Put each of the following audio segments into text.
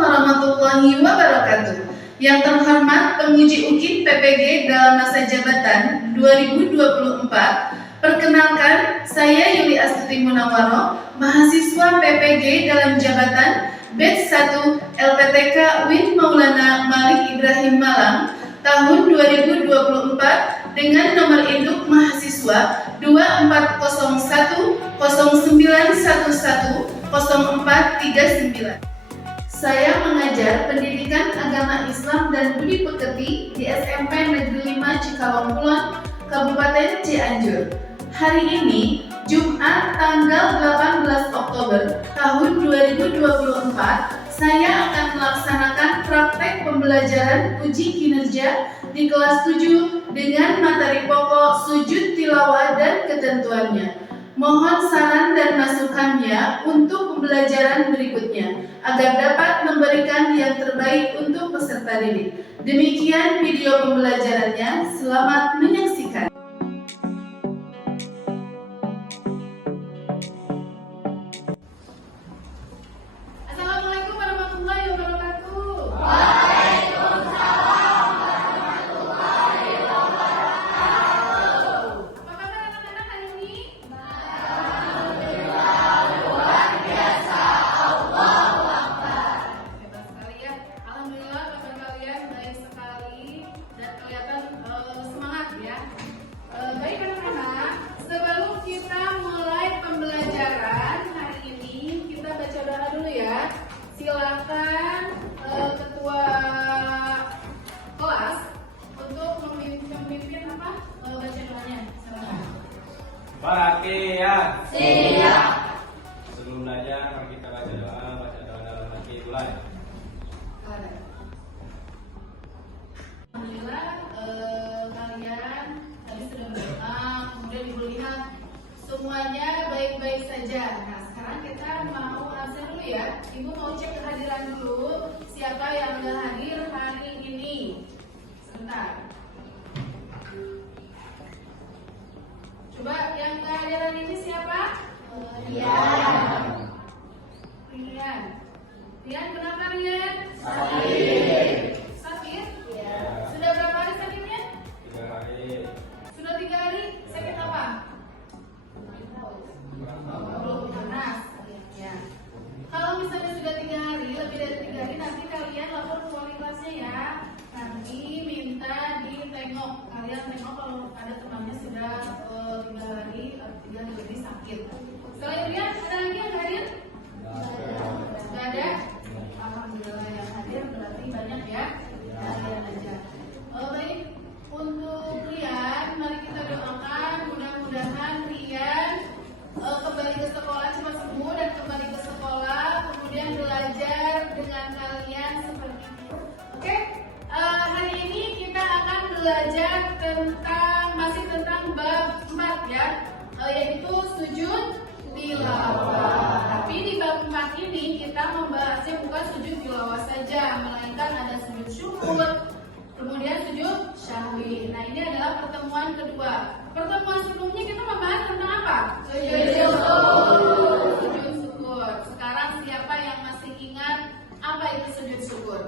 warahmatullahi wabarakatuh. Yang terhormat penguji UKIN PPG dalam masa jabatan 2024, perkenalkan saya Yuli Astuti Munawwaroh, mahasiswa PPG dalam jabatan Batch 1 LPTK Win Maulana Malik Ibrahim Malang tahun 2024 dengan nomor induk mahasiswa 240109110439. Saya mengajar pendidikan agama Islam dan budi pekerti di SMP Negeri 5 Cikalong Kulon, Kabupaten Cianjur. Hari ini, Jumat tanggal 18 Oktober tahun 2024, saya akan melaksanakan praktek pembelajaran uji kinerja di kelas 7 dengan materi pokok sujud tilawah dan ketentuannya. Mohon saran dan masukannya untuk pembelajaran berikutnya agar dapat memberikan yang terbaik untuk peserta didik. Demikian video pembelajarannya. Selamat menyaksikan. Assalamualaikum warahmatullahi wabarakatuh. Silakan ketua kelas untuk memimpin baca doanya. Silakan. Fatihah. Siap. Sebelum belajar, mari kita baca doa dalam hati mulai. Alhamdulillah, kalian tadi sudah berdoa, kemudian ibu lihat semuanya baik-baik saja. Nah, sekarang kita mau absen dulu ya. Ibu mau cek kehadiran dulu, siapa yang sudah hadir hari ini. Sebentar. Coba yang kehadiran ini siapa? Rian. Rian kenapa Rian? Sakit? Iya. Sudah berapa hari sakitnya? 3 hari. Sudah 3 hari. Sakit apa? Panas. Ya. Kalau misalnya sudah 3 hari, lebih dari 3 hari, nanti kalian lapor ke wali kelasnya ya. Nanti minta ditengok. Kalian tengok kalau ada temannya sudah 3 hari atau 3 hari lebih sakit. Selain Rian, ada lagi yang hadir? Tidak ada? Alhamdulillah yang hadir berarti banyak ya. Kalian aja. Baik, untuk Rian, mari kita doakan mudah-mudahan Rian kembali ke sekolah cepat sembuh dan kembali ke sekolah, kemudian belajar dengan kalian seperti itu. Oke, hari ini kita akan belajar masih tentang bab 4 ya, yaitu sujud tilawah. Tapi di bab 4 ini kita membahasnya bukan sujud tilawah saja, melainkan ada sujud syukur, kemudian sujud syahwi. Nah, ini adalah pertemuan kedua. Pertemuan sebelumnya kita membahas tentang apa? Sujud syukur. Sekarang siapa yang masih ingat apa itu sujud syukur?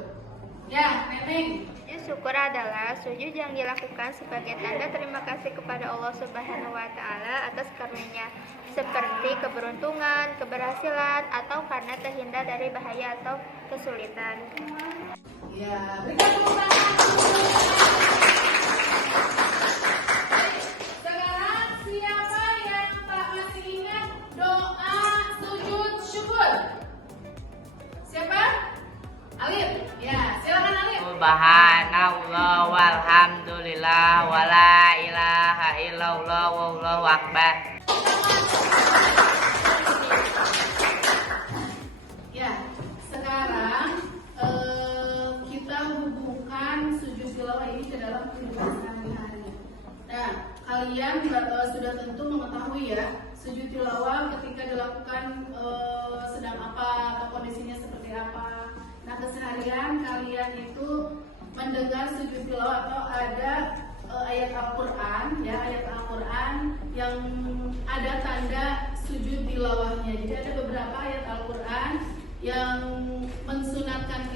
Ya, Neneng. Sujud syukur adalah sujud yang dilakukan sebagai tanda terima kasih kepada Allah Subhanahu wa Ta'ala atas karunia seperti keberuntungan, keberhasilan, atau karena terhindar dari bahaya atau kesulitan. Ya, berikan tepuk tangan. Sekarang siapa yang tak masih ingat doa sujud syukur? Siapa? Alif. Ya, silakan Alif. Subhanallah walhamdulillah wala ilaha illallah wallahu akbar. Ya, sekarang kita hubungkan sujud tilawah ini ke dalam kehidupan sehari-hari. Nah, kalian sudah tentu mengetahui ya, sujud tilawah ketika dilakukan sedang apa atau kondisinya seperti apa. Nah, keseharian kalian itu mendengar sujud tilawah atau ada ayat Al-Quran ya, ayat Al-Quran yang ada tanda sujud tilawahnya. Jadi ada beberapa ayat Al-Quran yang mensunatkan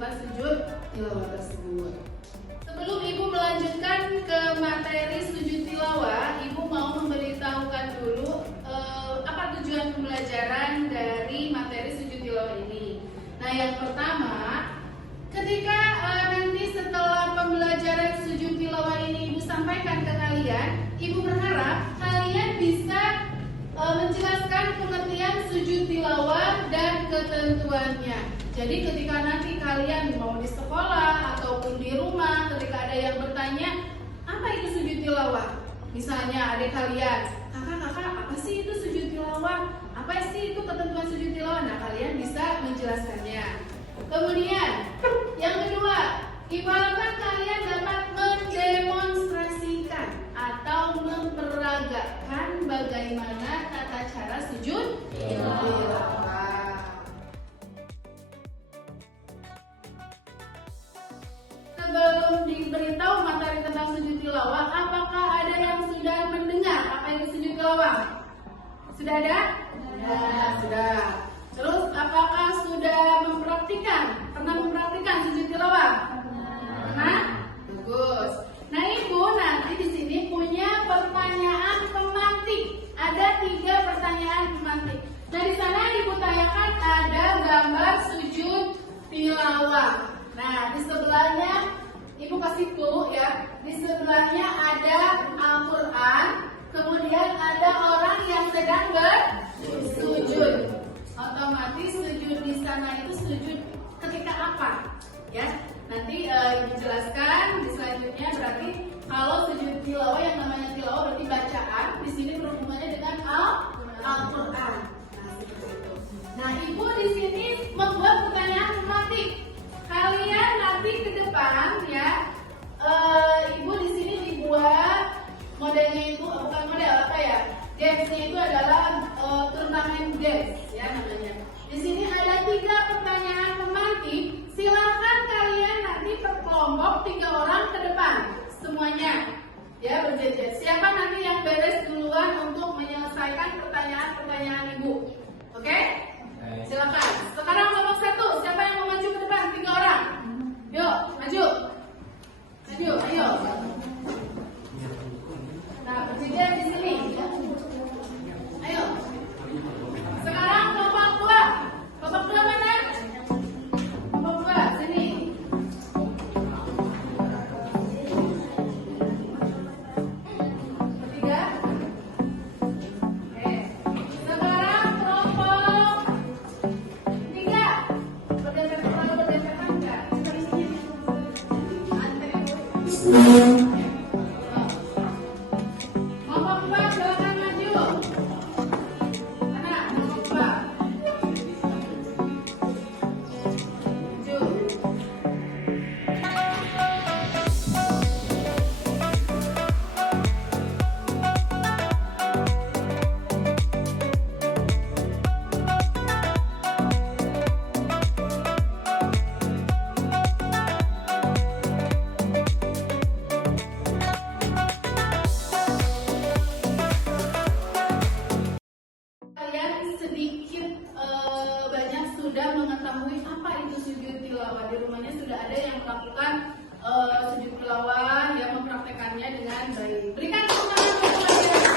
melakukan sujud tilawah tersebut. Sebelum Ibu melanjutkan ke materi sujud tilawah, Ibu mau memberitahukan dulu apa tujuan pembelajaran dari materi sujud tilawah ini. Nah, yang pertama, ketika nanti setelah pembelajaran sujud tilawah ini Ibu sampaikan ke kalian, Ibu berharap kalian bisa menjelaskan pengertian sujud tilawah dan ketentuannya. Jadi ketika nanti kalian mau di sekolah ataupun di rumah, ketika ada yang bertanya, apa itu sujud tilawah? Misalnya adik kalian, kakak, apa sih itu sujud tilawah? Apa sih itu ketentuan sujud tilawah? Nah, kalian bisa menjelaskannya. Kemudian, yang kedua, Ibu harapkan kalian dapat mendemonstrasikan atau memperagakan bagaimana tata cara sujud tilawah. Sebelum diberitahu materi tentang sujud tilawah, apakah ada yang sudah mendengar apa itu sujud tilawah? Sudah ada? Sudah. Terus apakah sudah mempraktikkan? Pernah mempraktikkan sujud tilawah? Pernah? Bagus. Nah, Ibu nanti di sini punya pertanyaan pemantik. Ada 3 pertanyaan pemantik. Nah, di sana Ibu tanyakan ada gambar sujud tilawah. Nah, di sebelahnya Ibu kasih clue ya. Di sebelahnya ada Al-Qur'an, kemudian ada orang yang sedang bersujud. Otomatis sujud di sana itu sujud ketika apa? Ya. Nanti Ibu jelaskan di selanjutnya. Berarti kalau sujud tilawah, yang namanya tilawah berarti bacaan, di sini berhubungannya dengan Al-Qur'an. Nah, seperti itu. Nah, Ibu di sini membuat pertanyaan pemantik. Kalian nanti ke depan ya, Ibu di sini dibuat modelnya itu bukan model apa ya? Gamesnya itu adalah turnamen games ya namanya. Di sini ada 3 pertanyaan pemantik. Silakan kalian nanti per kelompok 3 orang ke depan semuanya ya, berjejer. Siapa nanti yang beres duluan untuk menyelesaikan pertanyaan-pertanyaan Ibu? Oke? Silakan. Sekarang kelompok 1, siapa yang mau maju ke depan? 3 orang. Yuk, maju. Maju, ayo. Nah, berjejer di sini. Ayo. Sekarang kelompok 2. Kelompok 2 mana? Kelompok 2, sini. Bertiga. Oke. Sekarang kelompok 3. Berdempetan enggak? Kelompok 4, silakan maju. Mana? Kelompok 4. Maju. Kalian sedikit banyak sudah mengetahui apa itu sujud tilawah. Di rumahnya sudah ada yang melakukan sujud tilawah, yang mempraktekannya dengan baik. Berikan tepuk tangan untuk kalian.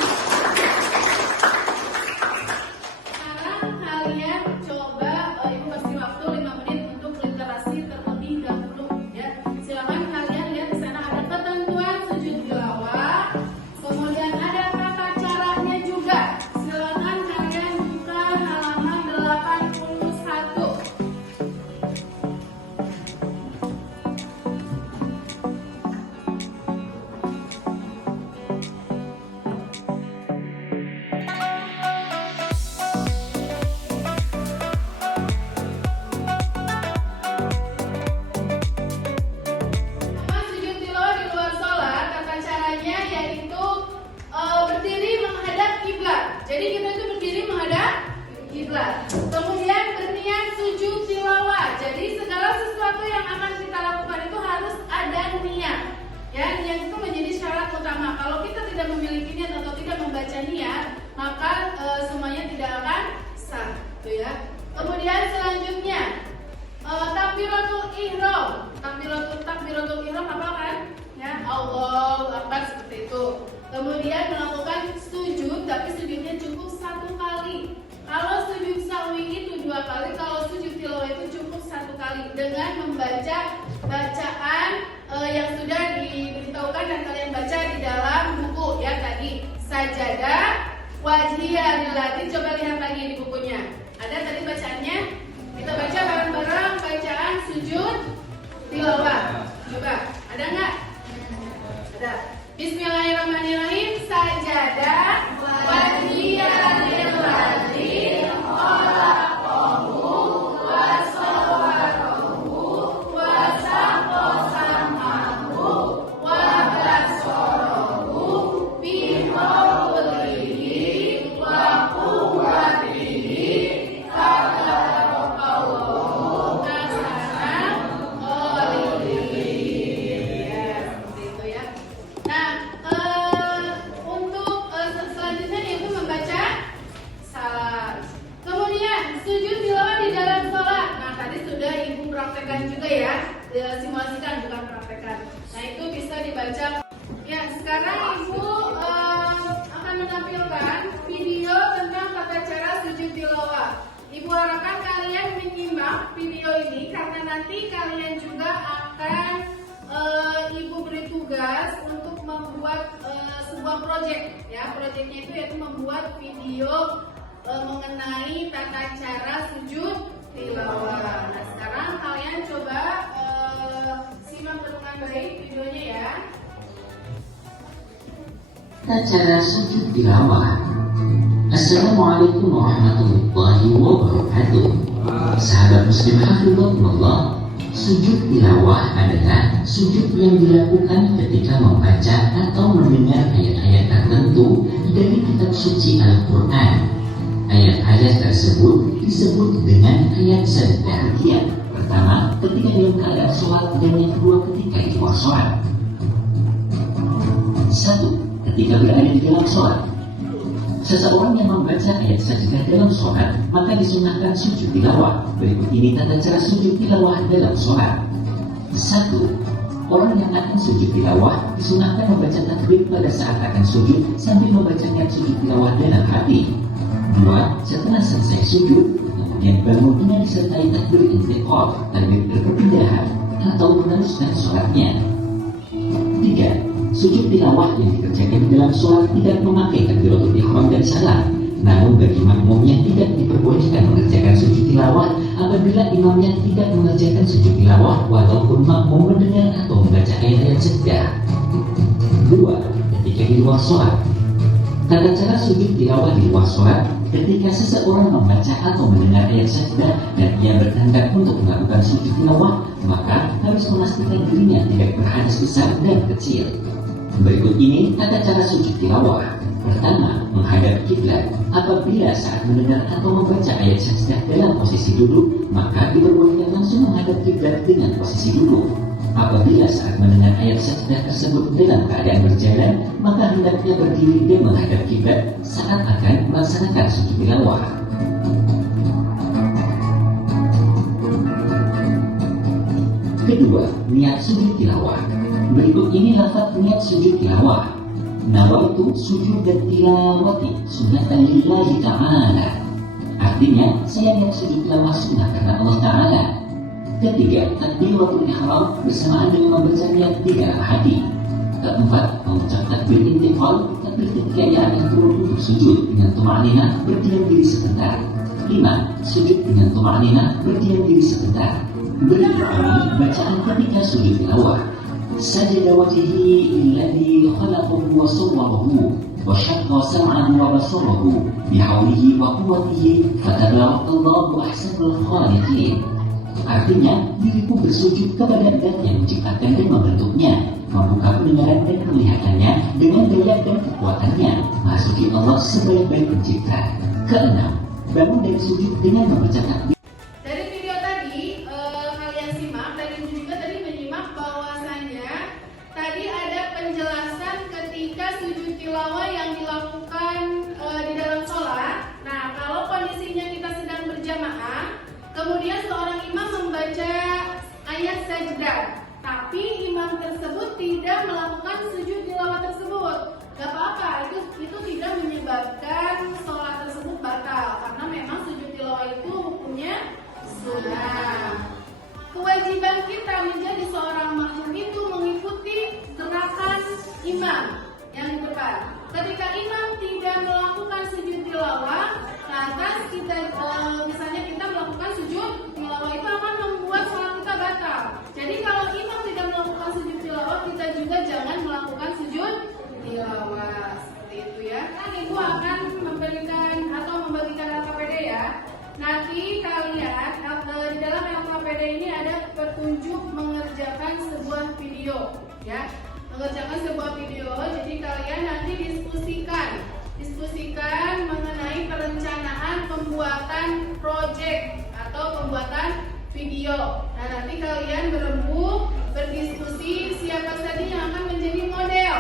Sekarang kalian coba, Ibu kasih waktu 5 menit untuk literasi terlebih dahulu ya. Silakan kalian lihat di sana ada ketentuan sujud tilawah, kemudian ada tata caranya juga. Silakan kalian buka halaman 81. Akbar hafal kan? Ya, Allahu Akbar seperti itu. Kemudian melakukan sujud, tapi sujudnya cukup 1 kali. Kalau sujud sahwi itu 2 kali, kalau sujud tilawah itu cukup 1 kali dengan membaca bacaan yang sudah diberitahukan dan kalian baca di dalam buku ya tadi. Sajadah wajhiyah lillahi. Coba lihat lagi di bukunya. Ada tadi bacaannya. Kita baca bareng-bareng bacaan sujud tilawah. Coba, ada nggak? Ada. Bismillahirrahmanirrahim. Sajadah wajhiyah lillahi khalaqahu wa sawwarahu wa saqasamahu wa basarahu bi hawlihi wa quwwatihi qadarakallahu ahsana qalihin. Ya, seperti itu ya. Nah, untuk selanjutnya yaitu membaca salat. Kemudian sujud tilawah di dalam sholat. Nah, tadi sudah ibu praktekkan juga ya, simulasikan bukan praktekkan. Nah, itu bisa dibaca. Ya, sekarang ibu akan menampilkan video tentang tata cara sujud tilawah. Ibu harapkan kalian menyimak video ini karena nanti kalian juga akan ibu beri tugas untuk membuat sebuah proyek ya. Proyeknya itu yaitu membuat video mengenai tata cara sujud tilawah. Nah, sekarang kalian coba simak dengan baik videonya ya. Tata cara sujud tilawah. Assalamualaikum warahmatullahi wabarakatuh. Sahabat muslim hafizahullah, sujud tilawah adalah sujud yang dilakukan ketika membaca atau mendengar ayat-ayat tertentu dari kitab suci Al-Quran. Ayat-ayat tersebut disebut dengan ayat sajdah. Pertama, ketika dalam keadaan sholat, dan yang kedua ketika di luar sholat. 1. Ketika berada di dalam sholat, seseorang yang membaca ayat sajdah dalam sholat maka disunahkan sujud tilawah. Berikut ini tata cara sujud tilawah dalam sholat. 1. Orang yang akan sujud tilawah disunahkan membaca takbir pada saat akan sujud sambil membaca niat sujud tilawah dalam hati. 2. Setelah selesai sujud, kemudian bangun dengan disertai takbir intiqal, takbir perpindahan atau meneruskan sholatnya. 3. Sujud tilawah yang dikerjakan di dalam sholat tidak memakai takbiratul ihram dan salam. Namun bagi makmumnya tidak diperbolehkan mengerjakan sujud tilawah apabila imamnya tidak mengerjakan sujud tilawah walaupun makmum mendengar atau membaca ayat-ayat sajdah. 2. Ketika di luar sholat. Tata cara sujud tilawah di luar sholat: ketika seseorang membaca atau mendengar ayat sajdah dan ia berkehendak untuk melakukan sujud tilawah, maka harus memastikan dirinya tidak berhadas besar dan kecil. Berikut ini tata cara sujud tilawah. Pertama, menghadap kiblat. Apabila saat mendengar atau membaca ayat sajdah dalam posisi duduk, maka diperbolehkan langsung menghadap kiblat dengan posisi duduk. Apabila saat mendengar ayat sajdah tersebut dalam keadaan berjalan, maka hendaknya berdiri dan menghadap kiblat saat akan melaksanakan sujud tilawah. Kedua, niat sujud tilawah. Berikut ini lafaz niat sujud tilawah. Nawaitu sujud dan tilawati sunnatan lillahi ta'ala. Artinya, saya niat sujud tilawah sunnah karena Allah Ta'ala. Ketiga, takbiratul ihram bersamaan dengan membaca niat di dalam hati. Keempat, mengucap takbir intiqal, takbir ketika ia akan turun untuk sujud dengan tuma'ninah, berdiam diri sebentar. 5. Sujud dengan tuma'ninah, berdiam diri sebentar. Berikut ini bacaan ketika sujud tilawah. Sajada wajhihi alladhi khalaqahu wa sawwarahu wa syaqqa sam'ahu wa basarahu bihaulihi wa quwwatihi fatabarakallahu ahsanul khaliqin. Artinya, diriku bersujud kepada zat yang menciptakan dan membentuknya, membuka pendengaran dan penglihatannya dengan daya dan kekuatannya. Maha suci Allah sebaik-baik pencipta. Keenam, bangun dari sujud dengan membaca takbir. Dari video tadi kalian simak dan ibu juga tadi menyimak bahwasanya tadi ada penjelasan ketika sujud tilawah yang dilakukan di dalam sholat. Nah, kalau kondisinya kita sedang berjamaah, kemudian seorang imam membaca ayat sajdah. tapi imam tersebut tidak melakukan sujud tilawah tersebut, gak apa-apa, itu tidak menyebabkan sholat tersebut batal, karena memang sujud tilawah itu hukumnya sunnah. Kewajiban kita menjadi seorang makmum itu mengikuti gerakan imam yang di depan. Ketika imam tidak melakukan sujud tilawah, lantas kita misalnya kita melakukan sujud tilawah, itu akan membuat sholat kita batal. Jadi kalau imam tidak melakukan sujud tilawah, kita juga jangan melakukan sujud tilawah. Seperti itu ya. Kan ibu akan memberikan atau membagikan LKPD ya. Nanti kalian di dalam LKPD ini ada petunjuk mengerjakan sebuah video ya. Mengerjakan sebuah video, jadi kalian nanti diskusikan mengenai perencanaan pembuatan project atau pembuatan video. Nah, nanti kalian berembuk berdiskusi siapa saja yang akan menjadi model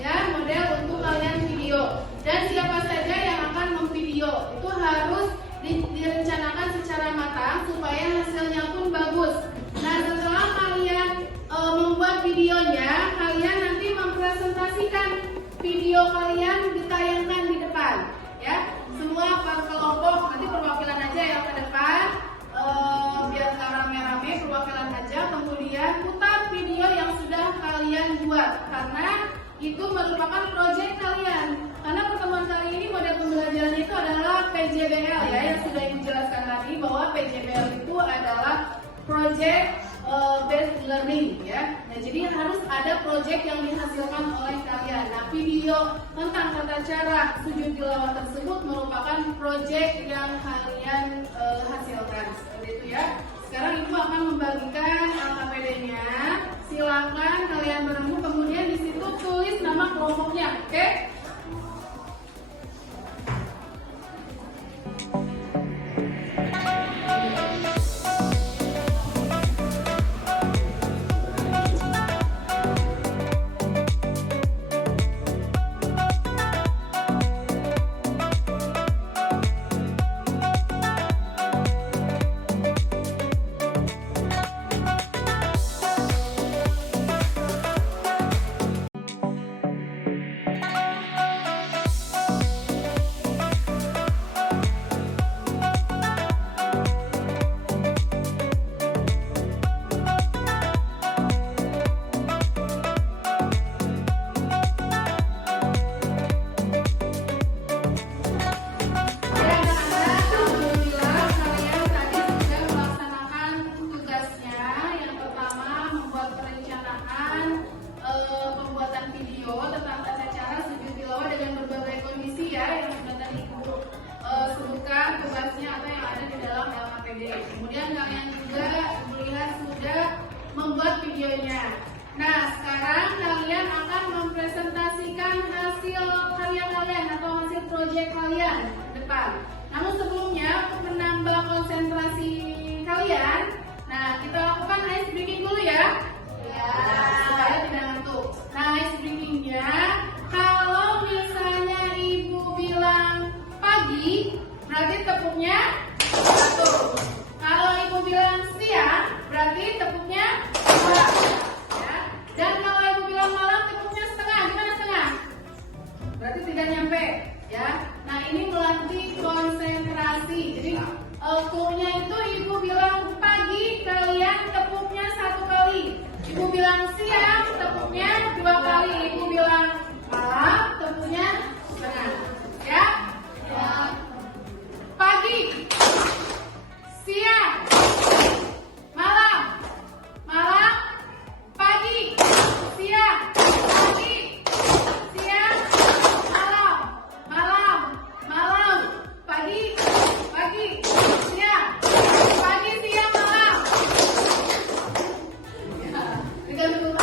ya, model untuk kalian video, dan siapa saja yang akan memvideo. Itu harus direncanakan secara matang supaya hasilnya pun bagus. Nah, setelah kalian membuat videonya, kalian nanti mempresentasikan video kalian, ditayangkan di depan ya. Semua kelompok nanti perwakilan aja yang ke depan, biar nggak rame-rame, perwakilan aja. Kemudian putar video yang sudah kalian buat, karena itu merupakan proyek kalian. Karena pertemuan kali ini model pembelajaran itu adalah PJBL ya, yang sudah Ibu jelaskan tadi bahwa PJBL itu adalah project based learning ya. Nah, jadi harus ada project yang dihasilkan oleh kalian. Nah, video tentang tata cara sujud tilawah tersebut merupakan project yang kalian hasilkan. Seperti itu ya. Sekarang Ibu akan membagikan LKPD-nya. Silakan kalian berembuk, kemudian di situ tulis nama kelompoknya, oke? Kemudian kalian juga melihat sudah membuat videonya. Nah, sekarang kalian akan mempresentasikan hasil karya kalian atau hasil proyek kalian ke depan. Namun sebelumnya, untuk menambah konsentrasi kalian, nah kita lakukan ice breaking dulu ya. Ya, supaya tidak ngantuk. Nah, ice breakingnya, kalau misalnya Ibu bilang pagi, berarti tepuknya 1. Kalau Ibu bilang siang, berarti tepuknya 2. Ya. Dan kalau Ibu bilang malam, tepuknya setengah. Gimana setengah? Berarti tidak nyampe. Ya. Nah, ini melatih konsentrasi. Jadi clue-nya itu Ibu bilang pagi, kalian tepuknya 1 kali. Ibu bilang siang, tepuknya 2 kali. Ibu bilang malam, tepuknya setengah. Ya. Ya. Pagi, siang, malam, pagi, siang, siang, malam, pagi, siang, siang, malam. Ya, tergantung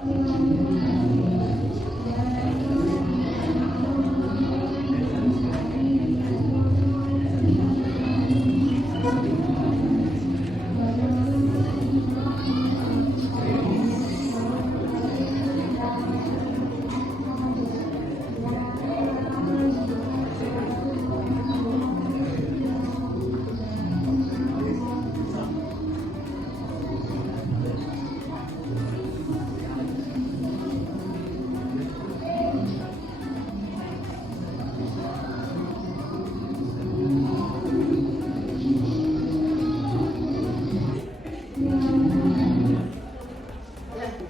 Ya,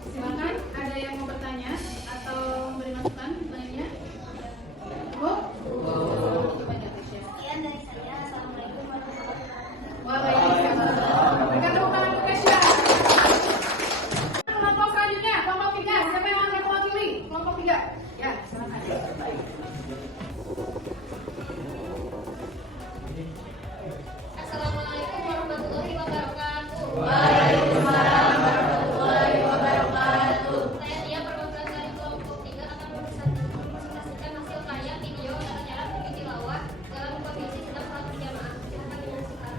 silakan. Ada yang mau bertanya atau memberi masukan lainnya? Bu? Banyak ya. Sekian dari saya. Assalamualaikum warahmatullahi wabarakatuh. Waalaikumsalam. Berikan tepuk tangan untuk Kesya. Kelompok selanjutnya, kelompok 3. Siapa yang akan mewakili? Kelompok 3. Ya, silakan. Assalamualaikum warahmatullahi wabarakatuh. Waalaikumsalam warahmatullahi wabarakatuh. Saya Tia, perwakilan dari kelompok 3 akan mempresentasikan hasil karya video acara menuju tilawah dalam kondisi sedang salat berjamaah. Silakan disaksikan.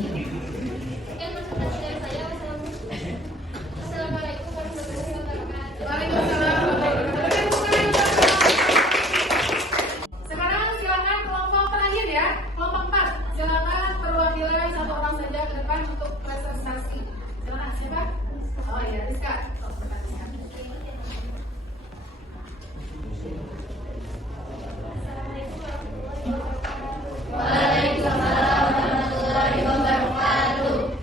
Sekian presentasi dari saya. Wassalamualaikum warahmatullahi wabarakatuh. Waalaikumsalam warahmatullahi wabarakatuh. Sekarang silakan kelompok terakhir ya, kelompok 4. Silakan perwakilan satu orang saja ke depan untuk presentasi. Silakan siapa? Oh ya, Rizka. Oh, silakan, Rizka. Waalaikumsalam warahmatullahi wabarakatuh.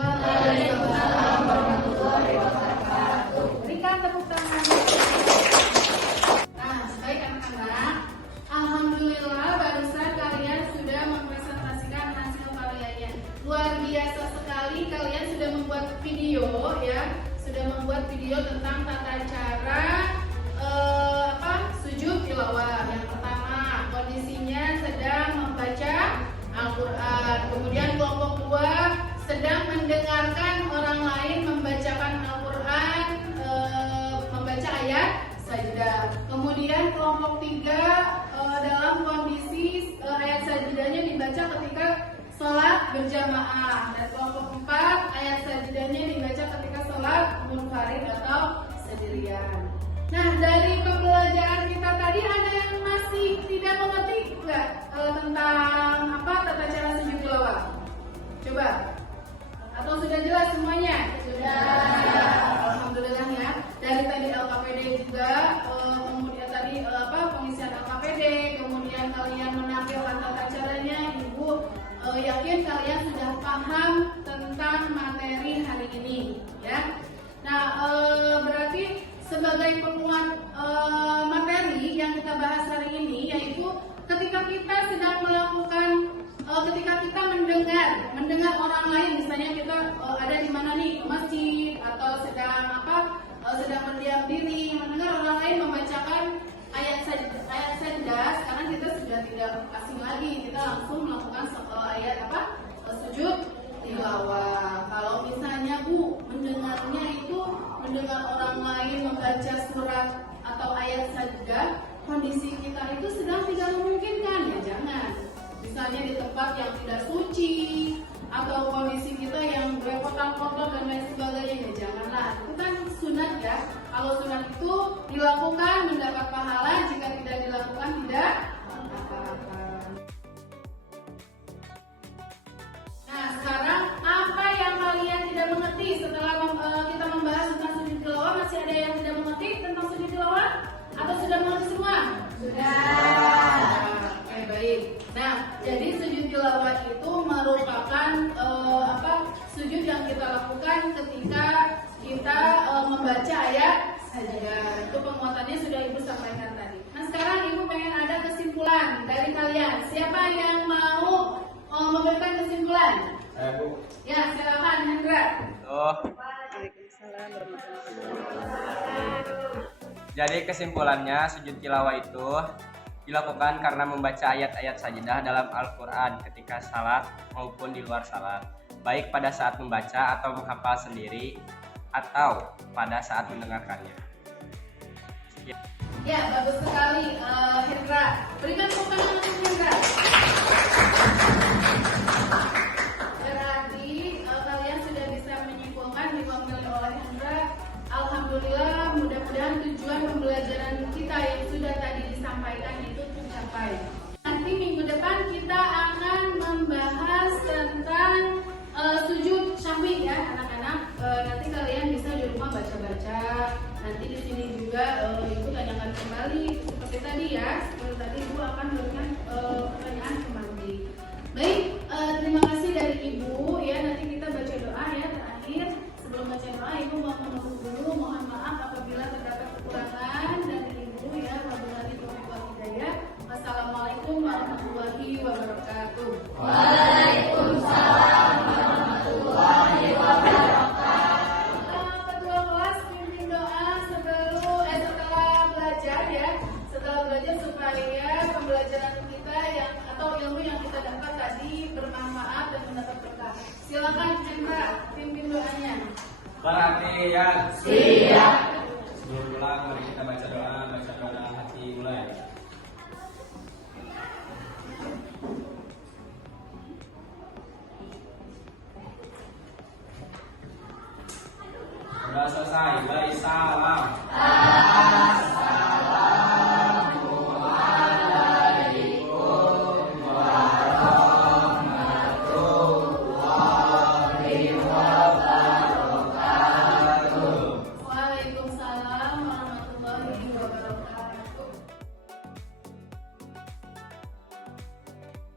Waalaikumsalam warahmatullahi wabarakatuh. Berikan tepuk tangan. Nah, baik anak-anak. Alhamdulillah barusan kalian sudah mempresentasikan hasil karyanya. Luar biasa sekali kalian sudah membuat video ya. Sudah membuat video tentang tata cara sujud tilawah. Yang pertama, kondisinya sedang membaca Al-Qur'an. Kemudian kelompok 2 sedang mendengarkan orang lain membacakan Al-Quran, membaca ayat sajdah. Kemudian kelompok 3 dalam kondisi ayat sajdahnya dibaca ketika sholat berjamaah. Dan kelompok 4 ayat sajdahnya dibaca ketika sholat munfarid atau sendirian. Nah, dari pembelajaran kita tadi ada yang masih tidak mengerti nggak tentang tata cara sujud tilawah? Coba. Atau sudah jelas semuanya? Sudah. Alhamdulillah ya. Dari tadi LKPD juga, kemudian tadi pengisian LKPD, kemudian kalian menampilkan tata caranya, Ibu yakin yakin kalian sudah paham tentang materi hari ini, ya. Nah, berarti sebagai penguat materi yang kita bahas hari ini, yaitu ketika kita sedang melakukan, ketika kita mendengar orang lain, misalnya kita ada di mana nih, masjid atau sedang sedang berdiam diri, mendengar orang lain membacakan ayat sajdah, sekarang kita sudah tidak asing lagi, kita langsung melakukan ayat sujud tilawah. Kalau misalnya mendengarnya itu mendengar orang lain membaca surat atau ayat sajdah, kondisi kita itu sedang tidak memungkinkan, ya jangan. Misalnya di tempat yang tidak suci atau kondisi kita yang berkotor-kotor dan lain sebagainya, ya janganlah. Itu kan sunat ya. Kalau sunat itu dilakukan mendapat pahala, jika tidak dilakukan tidak apa-apa. Nah, sekarang apa yang kalian tidak mengerti setelah kita membahas tentang sujud tilawah? Masih ada yang tidak mengerti tentang sujud tilawah? Atau sudah mengerti semua? Sudah. Oke, baik. Nah, jadi sujud tilawah itu merupakan sujud yang kita lakukan ketika kita membaca ayat sajdah. Itu penguatannya sudah Ibu sampaikan tadi. Nah, sekarang Ibu pengen ada kesimpulan dari kalian. Siapa yang mau memberikan kesimpulan? Bu. Ya, silakan Hendra. Jadi kesimpulannya sujud tilawah itu dilakukan karena membaca ayat-ayat sajdah dalam Al-Quran ketika salat maupun di luar salat, baik pada saat membaca atau menghafal sendiri atau pada saat mendengarkannya. Ya, bagus sekali Hendra. Berikan tepuk tangan untuk Hendra. Berarti kalian sudah bisa menyimpulkan diwakili oleh Hendra. Alhamdulillah, mudah-mudahan tujuan pembelajaran kita yang sudah tadi disampaikan itu tercapai. Nanti minggu depan kita akan membahas tentang sujud syahwi ya anak-anak. Nanti kalian bisa di rumah baca-baca. Nanti di sini juga Ibu tanyakan kembali seperti tadi ya. Seperti tadi Ibu akan memberikan pertanyaan kembali. Baik, terima kasih dari Ibu ya. Nanti kita baca doa ya terakhir. Sebelum baca doa, Ibu mau menunggu dulu. Mohon maaf apabila terdapat kekurangan dari Ibu ya. Wabillahi taufiq wal hidayah. Wassalamualaikum warahmatullahi wabarakatuh. Waalaikumsalam warahmatullahi wabarakatuh. Ketua kelas pimpin doa setelah belajar ya. Setelah belajar supaya pembelajaran kita atau ilmu yang kita dapat tadi bermanfaat dan mendapat berkah. Silakan Hendra pimpin doanya. Perhatian. Siap. Sebelum pulang mari kita baca doa dalam hati mulai. Sudah selesai, baik salam.